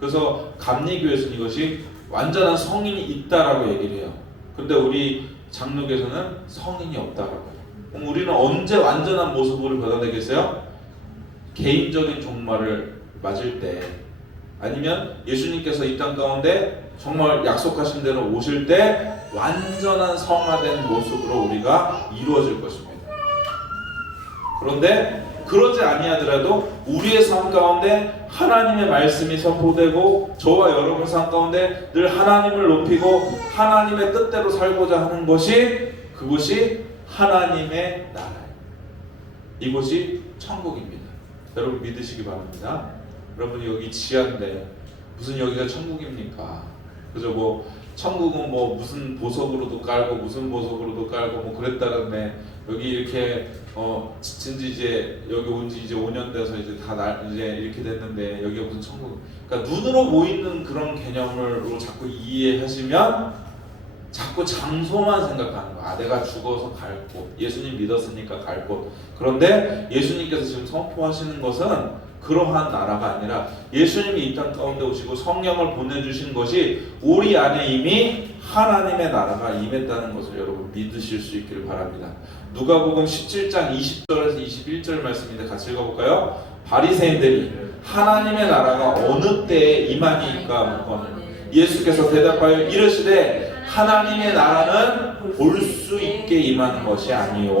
그래서 감리교에서는 이것이 완전한 성인이 있다라고 얘기를 해요. 근데 우리 장로교에서는 성인이 없다라고 해요. 그럼 우리는 언제 완전한 모습으로 변화되겠어요? 개인적인 종말을 맞을 때, 아니면 예수님께서 이 땅 가운데 정말 약속하신 대로 오실 때 완전한 성화된 모습으로 우리가 이루어질 것입니다. 그런데 그러지 아니하더라도 우리의 삶 가운데 하나님의 말씀이 선포되고 저와 여러분 삶 가운데 늘 하나님을 높이고 하나님의 뜻대로 살고자 하는 것이 그것이 하나님의 나라예요. 이곳이 천국입니다. 여러분 믿으시기 바랍니다. 여러분 여기 지하인데 무슨 여기가 천국입니까? 그죠? 뭐 천국은 뭐 무슨 보석으로도 깔고 무슨 보석으로도 깔고 뭐 그랬다는데 여기 이렇게 진지 이제 여기 온 지 이제 5년 돼서 이제 이제 이렇게 됐는데 여기가 무슨 천국? 그러니까 눈으로 보이는 그런 개념으로 자꾸 이해하시면 자꾸 장소만 생각하는 거야. 아, 내가 죽어서 갈 곳, 예수님 믿었으니까 갈 곳. 그런데 예수님께서 지금 선포하시는 것은 그러한 나라가 아니라 예수님이 이 땅 가운데 오시고 성령을 보내주신 것이 우리 안에 이미 하나님의 나라가 임했다는 것을 여러분 믿으실 수 있기를 바랍니다. 누가복음 17장 20절에서 21절 말씀인데 같이 읽어볼까요? 바리새인들이 하나님의 나라가 어느 때에 임하니까 묻거늘 예수께서 대답하여 이르시되 하나님의 나라는 볼 수 있게 임하는 것이 아니요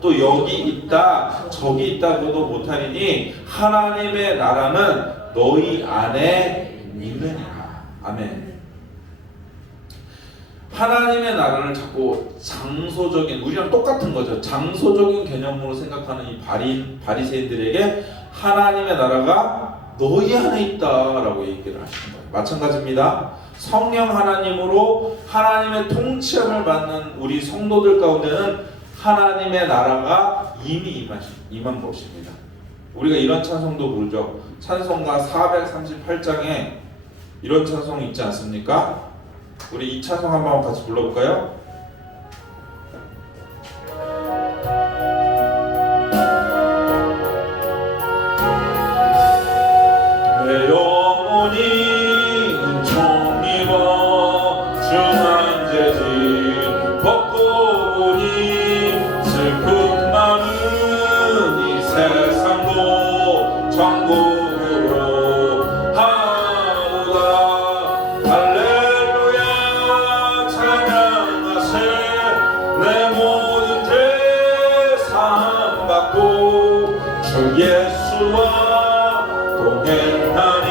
또 여기 있다 저기 있다고도 못하리니 하나님의 나라는 너희 안에 있느니라. 아멘. 하나님의 나라를 자꾸 장소적인, 우리랑 똑같은 거죠. 장소적인 개념으로 생각하는 이 바리새인들에게 하나님의 나라가 너희 안에 있다라고 얘기를 하시는 거예요. 마찬가지입니다. 성령 하나님으로 하나님의 통치함을 받는 우리 성도들 가운데는 하나님의 나라가 이미 임한 것입니다. 우리가 이런 찬송도 부르죠. 찬송가 438장에 이런 찬송이 있지 않습니까? 우리 이 찬송 한번 같이 불러볼까요? 내 영혼이 은총입어 중한 죄짐 벗고 보니 슬픔 많은 이 세상도 천국으로 하오다. 할렐루야 찬양하세. 내 모든 죄 사함받고 주 예수와 동행하니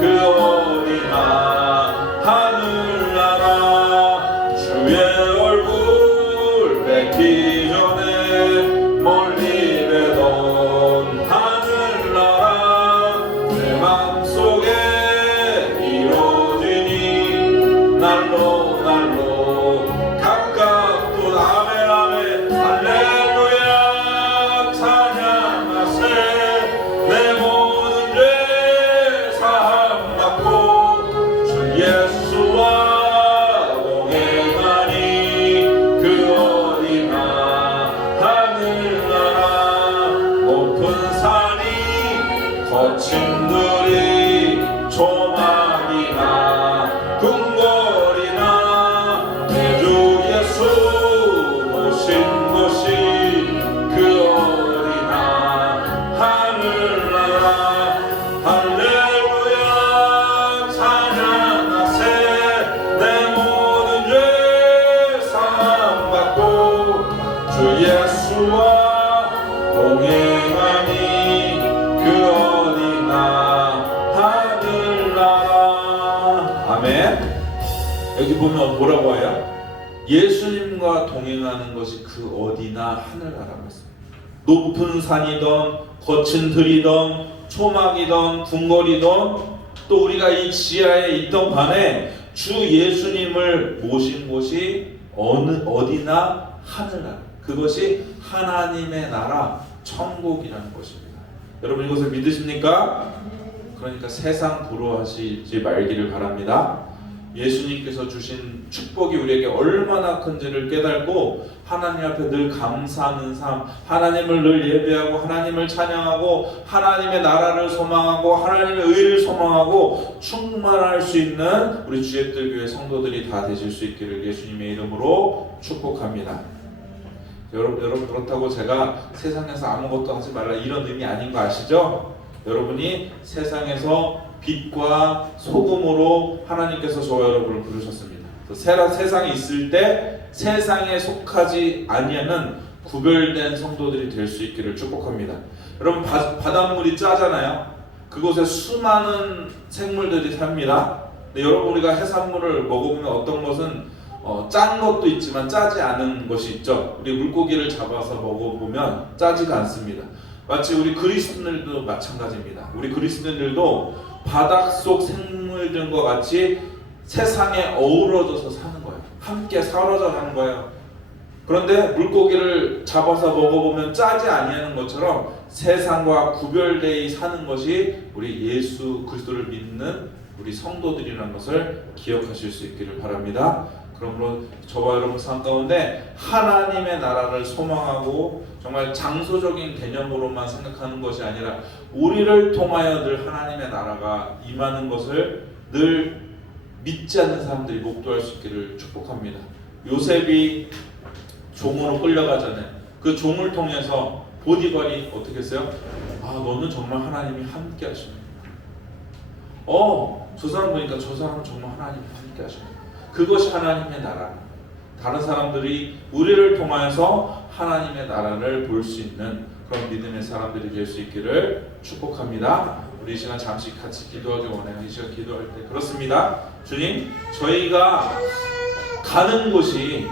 그 어디나 하늘나라. 주의 얼굴 뵙기 전에 멀리 뵈던 하늘나라. 내 맘속에 이루어지니 날로 날로 가깝도. 아멘 아멘. 할렐루야 찬양하세. 내 모든 죄 사함받고 주 예수와 동행하니 그 어디나 하늘나라. 높은 산이 거친 들이 조막이나 궁궐이나 내 주 예수 모신 곳이 그 어디나 하늘나라. 할렐루야 찬양하세. 내 모든 죄 사함받고 주 예수와 동행하니 그 어디나 하늘나라. 아멘. 여기 보면 뭐라고 해요? 예수님과 동행하는 것이 그 어디나 하늘나라고 했습니다. 높은 산이던 거친 들이던 초막이던 궁궐이던 또 우리가 이 지하에 있던 간에 주 예수님을 모신 곳이 어디나 하늘나라. 그것이 하나님의 나라 천국이라는 것입니다. 여러분 이것을 믿으십니까? 그러니까 세상 부러워하시지 말기를 바랍니다. 예수님께서 주신 축복이 우리에게 얼마나 큰지를 깨닫고 하나님 앞에 늘 감사하는 삶, 하나님을 늘 예배하고 하나님을 찬양하고 하나님의 나라를 소망하고 하나님의 의를 소망하고 충만할 수 있는 우리 주의 교회 성도들이 다 되실 수 있기를 예수님의 이름으로 축복합니다. 여러분 그렇다고 제가 세상에서 아무것도 하지 말라 이런 의미 아닌 거 아시죠? 여러분이 세상에서 빛과 소금으로 하나님께서 저와 여러분을 부르셨습니다. 세상에 있을 때 세상에 속하지 아니하는 구별된 성도들이 될 수 있기를 축복합니다. 여러분 바닷물이 짜잖아요. 그곳에 수많은 생물들이 삽니다. 근데 여러분 우리가 해산물을 먹어보면 어떤 것은 짠 것도 있지만 짜지 않은 것이 있죠. 우리 물고기를 잡아서 먹어보면 짜지가 않습니다. 마치 우리 그리스도인들도 마찬가지입니다. 우리 그리스도인들도 바닷속 생물들과 같이 세상에 어우러져서 사는 거예요. 함께 사로져 가는 거예요. 그런데 물고기를 잡아서 먹어보면 짜지 아니하는 것처럼 세상과 구별되어 사는 것이 우리 예수 그리스도를 믿는 우리 성도들이라는 것을 기억하실 수 있기를 바랍니다. 그러므로 저와 여러분 삶 가운데 하나님의 나라를 소망하고 정말 장소적인 개념으로만 생각하는 것이 아니라 우리를 통하여 늘 하나님의 나라가 임하는 것을 늘 믿지 않는 사람들이 목도할 수 있기를 축복합니다. 요셉이 종으로 끌려가잖아요. 그 종을 통해서 보디발이 어떻게 했어요? 아, 너는 정말 하나님이 함께 하시네. 저 사람 보니까 저 사람은 정말 하나님이 함께 하시네. 그것이 하나님의 나라. 다른 사람들이 우리를 통하여서 하나님의 나라를 볼 수 있는 그런 믿음의 사람들이 될 수 있기를 축복합니다. 우리 이 시간 잠시 같이 기도하기 원해요. 이 시간 기도할 때 그렇습니다. 주님, 저희가 가는 곳이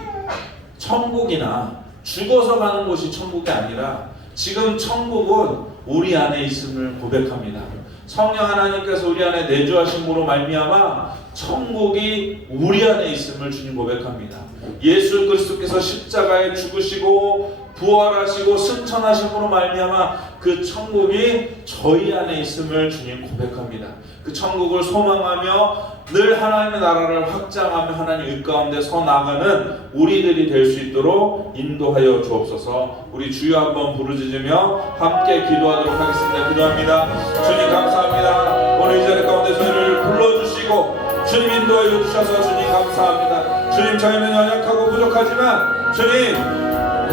천국이나 죽어서 가는 곳이 천국이 아니라 지금 천국은 우리 안에 있음을 고백합니다. 성령 하나님께서 우리 안에 내주하심으로 말미암아 천국이 우리 안에 있음을 주님 고백합니다. 예수 그리스도께서 십자가에 죽으시고 부활하시고 승천하심으로 말미암아 그 천국이 저희 안에 있음을 주님 고백합니다. 그 천국을 소망하며 늘 하나님의 나라를 확장하며 하나님 의 가운데 서 나가는 우리들이 될 수 있도록 인도하여 주옵소서. 우리 주여 한번 부르짖으며 함께 기도하도록 하겠습니다. 기도합니다. 주님 감사합니다. 오늘 이 자리 가운데 저희를 불러주시고 주님 인도하여 주셔서 주님 감사합니다. 주님, 저희는 연약하고 부족하지만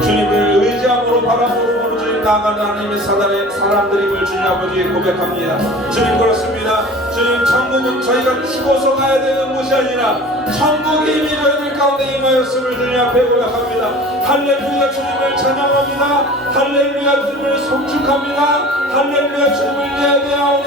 주님을 의지함으로 바람으로 보는 주님 나가는 하나님의 사람들임을 주님 아버지 고백합니다. 주님 그렇습니다. 주님 천국은 저희가 죽어서 가야 되는 곳이 아니라 천국이 이미 저희들 가운데 임하였음을 주님 앞에 고백합니다. 할렐루야 주님을 찬양합니다. 할렐루야 주님을 송축합니다. 할렐루야 주님을 예배하오니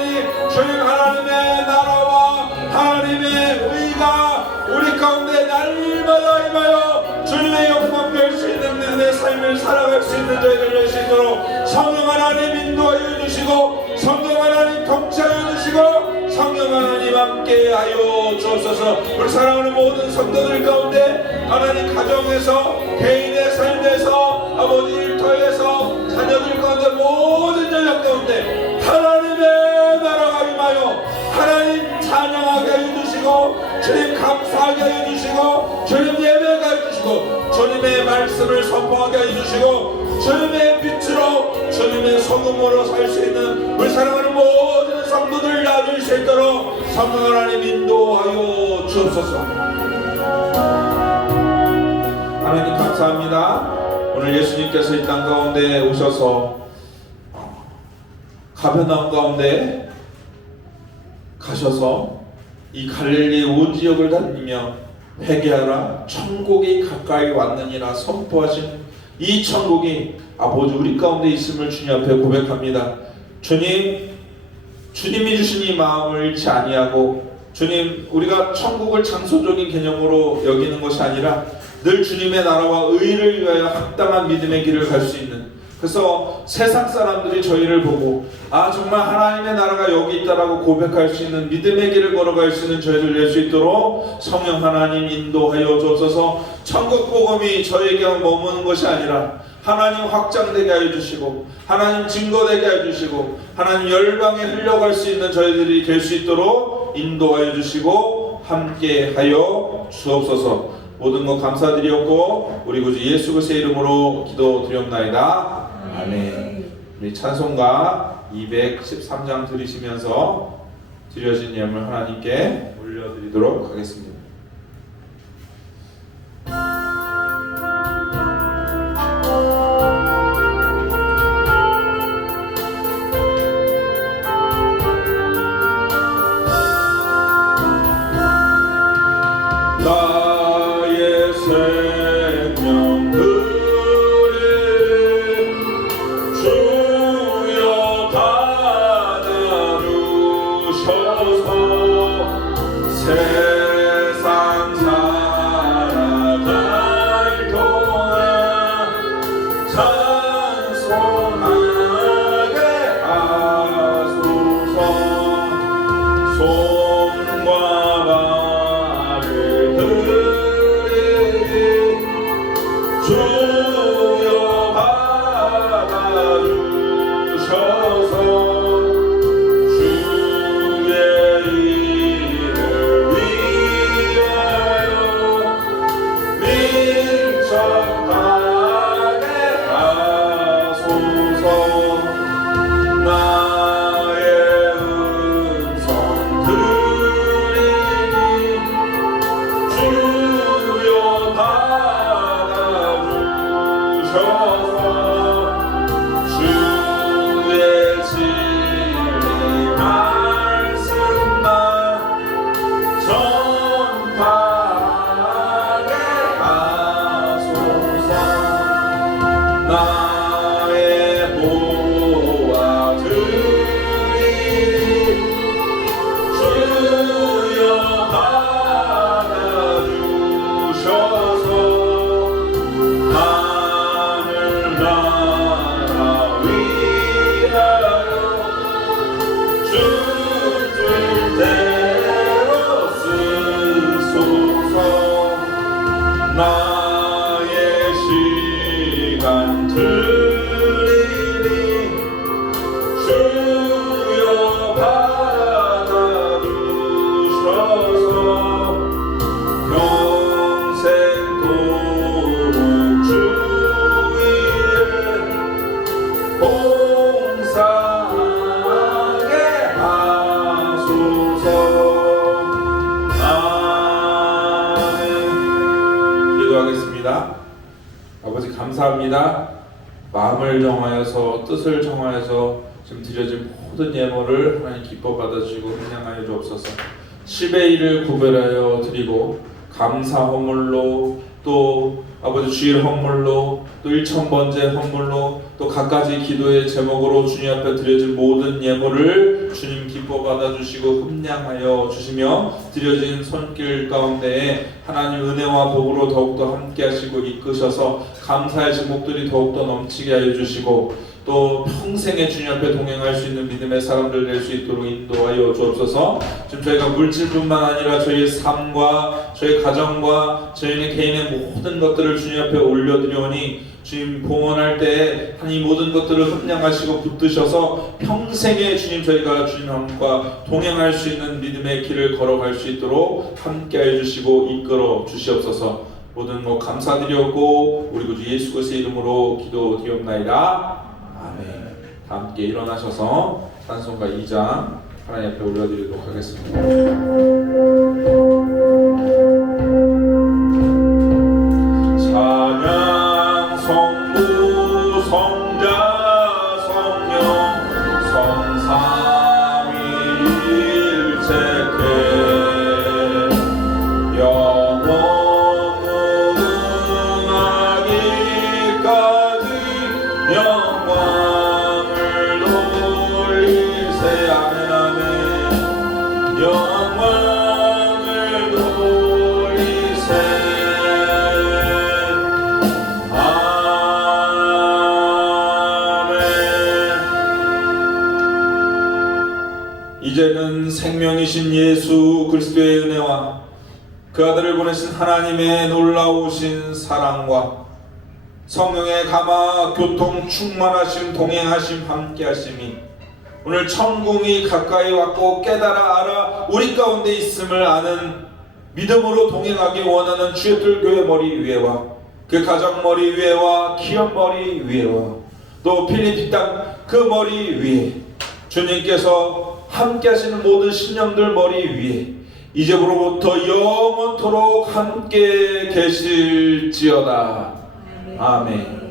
주님 하나님의 나라와 하나님의 의가 우리 가운데 날마다 임하여 주님의 영광 뵐 수 있는 내 삶을 살아갈 수 있는 저희들 될 수 있도록 성령 하나님 인도하여 주시고 성령 하나님 통치하여 주시고 성령 하나님 함께하여 주옵소서. 우리 사랑하는 모든 성도들 가운데 하나님 가정에서 개인의 삶에서 아버지 일터에서 자녀들 가운데 모든 연약 가운데 하나님의 나라가 임하여 하나님 찬양하게 해주시고 주님 감사하게 해주시고 주님 예배하게 해주시고 주님의 말씀을 선포하게 해주시고 주님의 빛으로 주님의 소금으로 살 수 있는 우리 사랑하는 모든 성도들 낳을 수 있도록 성령 하나님 인도하여 주옵소서. 하나님 감사합니다. 오늘 예수님께서 이 땅 가운데 오셔서 가버나움 가운데 가셔서 이 갈릴리 온 지역을 다니며 회개하라 천국이 가까이 왔느니라 선포하신 이 천국이 아버지 우리 가운데 있음을 주님 앞에 고백합니다. 주님, 주님이 주신 이 마음을 잃지 아니하고 주님 우리가 천국을 장소적인 개념으로 여기는 것이 아니라 늘 주님의 나라와 의를 위하여 합당한 믿음의 길을 갈 수 있는, 그래서 세상 사람들이 저희를 보고 아 정말 하나님의 나라가 여기 있다라고 고백할 수 있는 믿음의 길을 걸어갈 수 있는 저희들 될 수 있도록 성령 하나님 인도하여 주옵소서. 천국 복음이 저에게 머무는 것이 아니라 하나님 확장되게 하여 주시고 하나님 증거되게 하여 주시고 하나님 열방에 흘러갈 수 있는 저희들이 될 수 있도록 인도하여 주시고 함께하여 주옵소서. 모든 것 감사드리옵고 우리 구주 예수 그리스도의 이름으로 기도드리옵나이다. 아멘. 우리 찬송가 213장 들으시면서 드려진 예물 하나님께 올려드리도록 하겠습니다. 나의 생명 주여 받아주셔서 세상 살아갈 동안 찬송하게 하소서. 손과 발을 들이니 주여 받아주셔서 주의 이름을 위하여 민첩하게 하소서. 나의 음성 들리니 주여 받아주셔서 주의 진리 말씀만 전파하게 하소서. 나의 보아 들이니 주여 받아주셔서 하늘나라 위하여 주들 대로 쓰소서. 나의 시간 들이니 주여 받아주셔서 평생도록 주 위에 봉사하게 하소서. 아멘. 기도하겠습니다. 아버지 감사합니다. 마음을 정하여서 뜻을 정하여서 지금 드려진 모든 예물을 하나님 기뻐 받아주시고 흥량하여 주옵소서. 10의 1을 구별하여 드리고 감사 헌물로 또 아버지 주일 헌물로 또 1000번째 헌물로 또 각가지 기도의 제목으로 주님 앞에 드려진 모든 예물을 주님 기뻐 받아주시고 흠량하여 주시며 드려진 손길 가운데에 하나님 은혜와 복으로 더욱더 함께 하시고 이끄셔서 감사의 제목들이 더욱더 넘치게 하여 주시고 또 평생에 주님 앞에 동행할 수 있는 믿음의 사람들 될 수 있도록 인도하여 주옵소서. 지금 저희가 물질뿐만 아니라 저희의 삶과 저희 가정과 저희의 개인의 모든 것들을 주님 앞에 올려드리오니 주님 봉헌할 때 이 모든 것들을 흠량하시고 붙드셔서 평생에 주님 저희가 주님과 동행할 수 있는 믿음의 길을 걸어갈 수 있도록 함께해 주시고 이끌어 주시옵소서. 모든 것 감사드렸고 우리 구주 예수 그리스도의 이름으로 기도드리옵나이다. 아멘. 다 함께 일어나셔서 찬송가 2장 하나님 앞에 올려드리도록 하겠습니다. 찬양 성부 성자 성령 성삼위일체케 영원 무궁하기까지 영광을 돌리세. 아멘 아멘. 영광을 돌리세. 이제는 생명이신 예수 그리스도의 은혜와 그 아들을 보내신 하나님의 놀라우신 사랑과 성령의 감화 교통 충만하심 동행하심 함께하심이 오늘 천국이 가까이 왔고 깨달아 알아 우리 가운데 있음을 아는 믿음으로 동행하기 원하는 주의 교회 머리 위에와 그 가정 머리 위에와 기업 머리 위에와 또 필리핀 땅 그 머리 위에 주님께서 함께 하시는 모든 신령들 머리 위에 이제부로부터 영원토록 함께 계실지어다. 아멘.